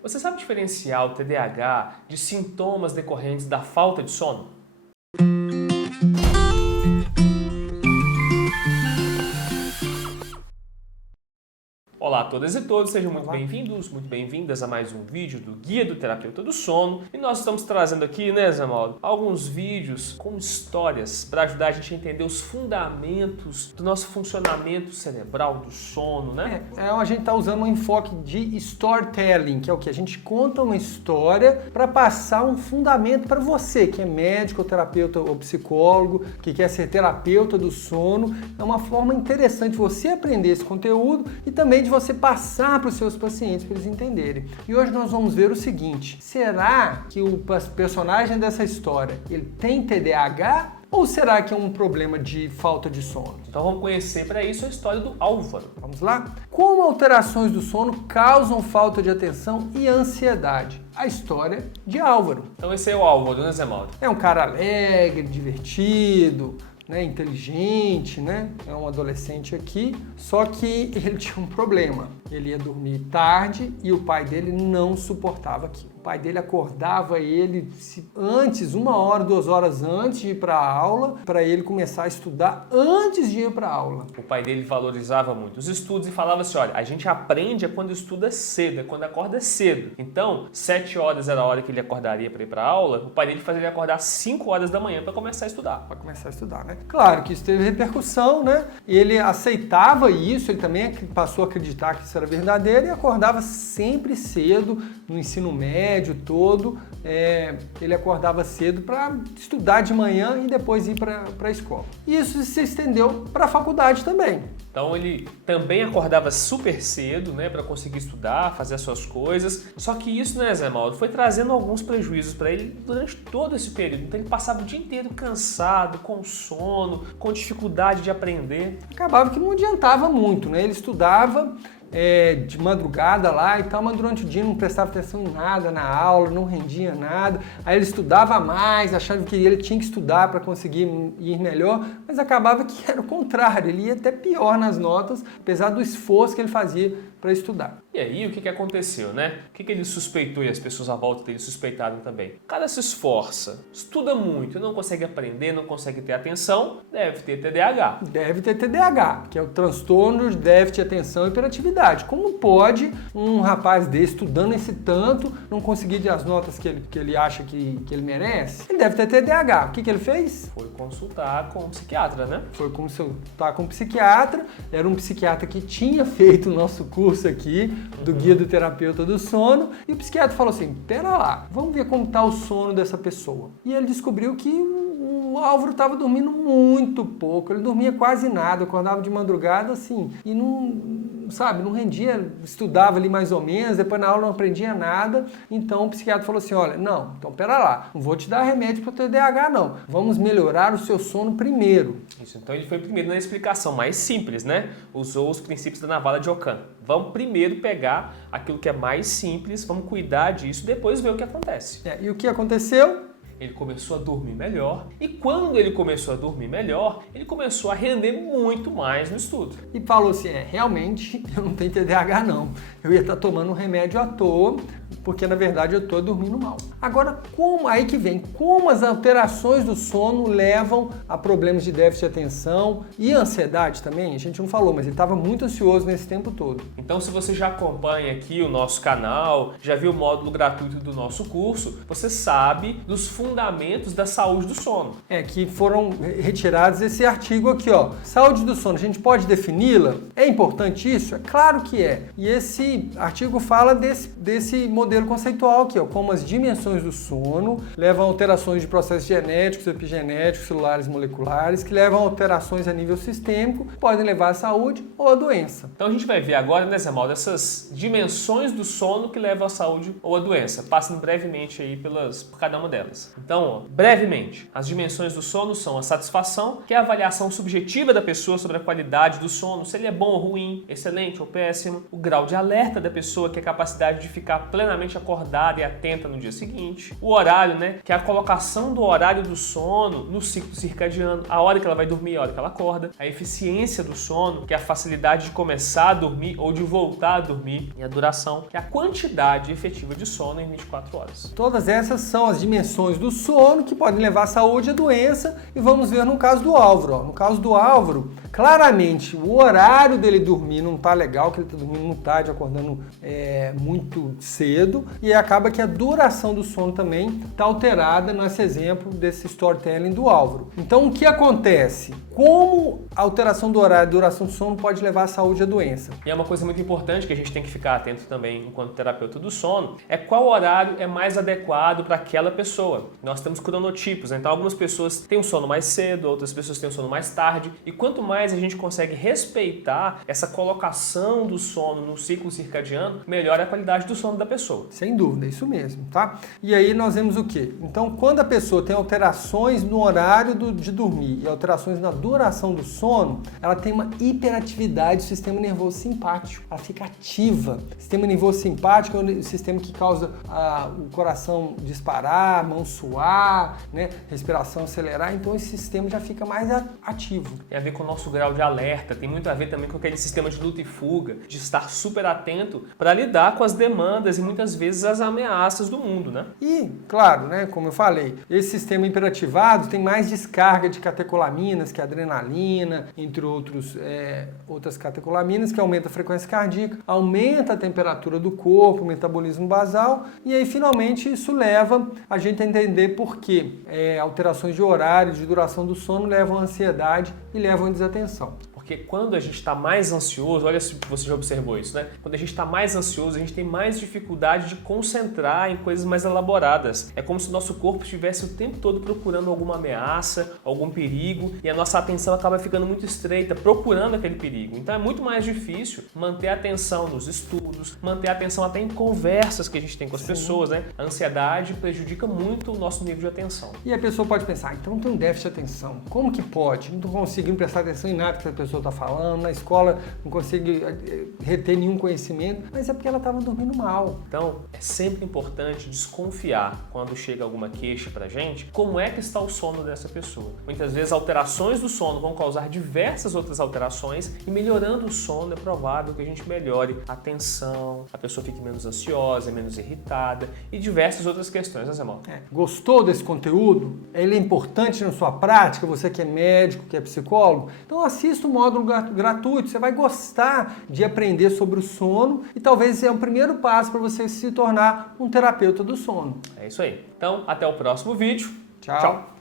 Você sabe diferenciar o TDAH de sintomas decorrentes da falta de sono? Olá a todas e todos, sejam muito bem-vindos, muito bem-vindas a mais um vídeo do Guia do Terapeuta do Sono. E nós estamos trazendo aqui, né, Zé Mauro, alguns vídeos com histórias para ajudar a gente a entender os fundamentos do nosso funcionamento cerebral, do sono, né? A gente está usando um enfoque de storytelling, que é o que? A gente conta uma história para passar um fundamento para você, que é médico, ou terapeuta ou psicólogo, que quer ser terapeuta do sono. É uma forma interessante de você aprender esse conteúdo e também de você passar para os seus pacientes para eles entenderem. E hoje nós vamos ver o seguinte: será que o personagem dessa história ele tem TDAH ou será que é um problema de falta de sono? Então vamos conhecer para isso a história do Álvaro. Vamos lá? Como alterações do sono causam falta de atenção e ansiedade? A história de Álvaro. Então esse é o Álvaro, né, Zé Mauro? É um cara alegre, divertido, né, inteligente, né? É um adolescente aqui, só que ele tinha um problema. Ele ia dormir tarde e o pai dele não suportava aquilo. O pai dele acordava ele antes, 1 hora, 2 horas antes de ir para a aula, para ele começar a estudar antes de ir para a aula. O pai dele valorizava muito os estudos e falava assim, olha, a gente aprende quando estuda cedo, quando acorda cedo. Então, 7 horas era a hora que ele acordaria para ir para a aula, o pai dele fazia ele acordar às 5 horas da manhã para começar a estudar. Para começar a estudar, né? Claro que isso teve repercussão, né? Ele aceitava isso, ele também passou a acreditar que isso era verdadeiro e acordava sempre cedo no ensino médio todo. Ele acordava cedo para estudar de manhã e depois ir para a escola. E isso se estendeu para a faculdade também. Então ele também acordava super cedo, né, para conseguir estudar, fazer as suas coisas. Só que isso, né, Zé Mauro, foi trazendo alguns prejuízos para ele durante todo esse período. Então ele passava o dia inteiro cansado, com sono, com dificuldade de aprender. Acabava que não adiantava muito, né? Ele estudava de madrugada lá e tal, mas durante o dia não prestava atenção em nada na aula, não rendia nada. Aí ele estudava mais, achava que ele tinha que estudar para conseguir ir melhor, mas acabava que era o contrário, ele ia até pior nas notas, apesar do esforço que ele fazia para estudar. E aí, o que aconteceu, né? O que ele suspeitou e as pessoas à volta dele suspeitaram também? O cara se esforça, estuda muito, não consegue aprender, não consegue ter atenção, deve ter TDAH. Deve ter TDAH, que é o transtorno de déficit de atenção e hiperatividade. Como pode um rapaz desse, estudando esse tanto, não conseguir as notas que ele acha que ele merece? Ele deve ter TDAH. O que ele fez? Foi consultar com um psiquiatra, né? Foi consultar com um psiquiatra. Era um psiquiatra que tinha feito o nosso curso aqui, do Guia do Terapeuta do Sono, e o psiquiatra falou assim, pera lá, vamos ver como está o sono dessa pessoa. E ele descobriu que o Álvaro estava dormindo muito pouco, ele dormia quase nada, acordava de madrugada assim, e não rendia, estudava ali mais ou menos, depois na aula não aprendia nada. Então o psiquiatra falou assim, olha, não, então pera lá, não vou te dar remédio para o TDAH não, vamos melhorar o seu sono primeiro. Isso, então ele foi primeiro na explicação mais simples, né? Usou os princípios da navalha de Ockham. Vamos primeiro pegar aquilo que é mais simples, vamos cuidar disso, depois ver o que acontece. E o que aconteceu? Ele começou a dormir melhor e quando ele começou a dormir melhor, ele começou a render muito mais no estudo. E falou assim, realmente eu não tenho TDAH não, eu ia estar tomando um remédio à toa, porque na verdade eu estou dormindo mal. Agora, como as alterações do sono levam a problemas de déficit de atenção e ansiedade também? A gente não falou, mas ele estava muito ansioso nesse tempo todo. Então, se você já acompanha aqui o nosso canal, já viu o módulo gratuito do nosso curso, você sabe dos fundamentos da saúde do sono. Que foram retirados esse artigo aqui, ó. Saúde do sono, a gente pode defini-la? É importante isso? É claro que é. E esse artigo fala desse modelo conceitual aqui, ó, como as dimensões do sono levam a alterações de processos genéticos, epigenéticos, celulares e moleculares, que levam a alterações a nível sistêmico, podem levar à saúde ou à doença. Então a gente vai ver agora, né, Zé Mauro, essas dimensões do sono que levam à saúde ou à doença, passando brevemente aí por cada uma delas. Então, brevemente, as dimensões do sono são a satisfação, que é a avaliação subjetiva da pessoa sobre a qualidade do sono, se ele é bom ou ruim, excelente ou péssimo, o grau de alerta da pessoa, que é a capacidade de ficar plenamente acordada e atenta no dia seguinte, seguinte. O horário, né, que é a colocação do horário do sono no ciclo circadiano, a hora que ela vai dormir, a hora que ela acorda, a eficiência do sono, que é a facilidade de começar a dormir ou de voltar a dormir, e a duração, que é a quantidade efetiva de sono em 24 horas. Todas essas são as dimensões do sono que podem levar à saúde e à doença, e vamos ver no caso do Álvaro. No caso do Álvaro, claramente o horário dele dormir não tá legal, que ele tá dormindo muito tarde, acordando muito cedo, e acaba que a duração do sono também tá alterada nesse exemplo desse storytelling do Álvaro. Então o que acontece? Como a alteração do horário e duração do sono pode levar à saúde e à doença? E é uma coisa muito importante que a gente tem que ficar atento também enquanto terapeuta do sono, é qual horário é mais adequado para aquela pessoa. Nós temos cronotipos, então algumas pessoas têm um sono mais cedo, outras pessoas têm um sono mais tarde, e quanto mais a gente consegue respeitar essa colocação do sono no ciclo circadiano, melhor é a qualidade do sono da pessoa. Sem dúvida, isso mesmo, tá? E aí nós vemos o quê? Então, quando a pessoa tem alterações no horário de dormir e alterações na duração do sono, ela tem uma hiperatividade do sistema nervoso simpático. Ela fica ativa. O sistema nervoso simpático é o sistema que causa o coração disparar, a mão suar, né? Respiração acelerar. Então, esse sistema já fica mais ativo. Tem a ver com o nosso grau de alerta, tem muito a ver também com aquele sistema de luta e fuga, de estar super atento para lidar com as demandas e muitas vezes as ameaças do mundo, né? E, claro, né, como eu falei, esse sistema hiperativado tem mais descarga de catecolaminas, que é adrenalina, entre outras catecolaminas, que aumenta a frequência cardíaca, aumenta a temperatura do corpo, o metabolismo basal, e aí finalmente isso leva a gente a entender por que alterações de horário, de duração do sono levam à ansiedade e levam à desatenção. Porque quando a gente está mais ansioso, olha se você já observou isso, né? Quando a gente está mais ansioso, a gente tem mais dificuldade de concentrar em coisas mais elaboradas. É como se o nosso corpo estivesse o tempo todo procurando alguma ameaça, algum perigo, e a nossa atenção acaba ficando muito estreita, procurando aquele perigo. Então é muito mais difícil manter a atenção nos estudos, manter a atenção até em conversas que a gente tem com as pessoas, né? A ansiedade prejudica muito o nosso nível de atenção. E a pessoa pode pensar, então não tem um déficit de atenção. Como que pode? Não estou conseguindo prestar atenção em nada que a pessoa está falando, na escola não consegue reter nenhum conhecimento, mas é porque ela estava dormindo mal. Então, é sempre importante desconfiar quando chega alguma queixa pra gente, como é que está o sono dessa pessoa. Muitas vezes alterações do sono vão causar diversas outras alterações e melhorando o sono é provável que a gente melhore a atenção, a pessoa fique menos ansiosa, menos irritada e diversas outras questões, né, Zé Mauro? Gostou desse conteúdo? Ele é importante na sua prática, você que é médico, que é psicólogo? Então assista o módulo gratuito, você vai gostar de aprender sobre o sono e talvez é o primeiro passo para você se tornar um terapeuta do sono. É isso aí. Então, até o próximo vídeo. Tchau.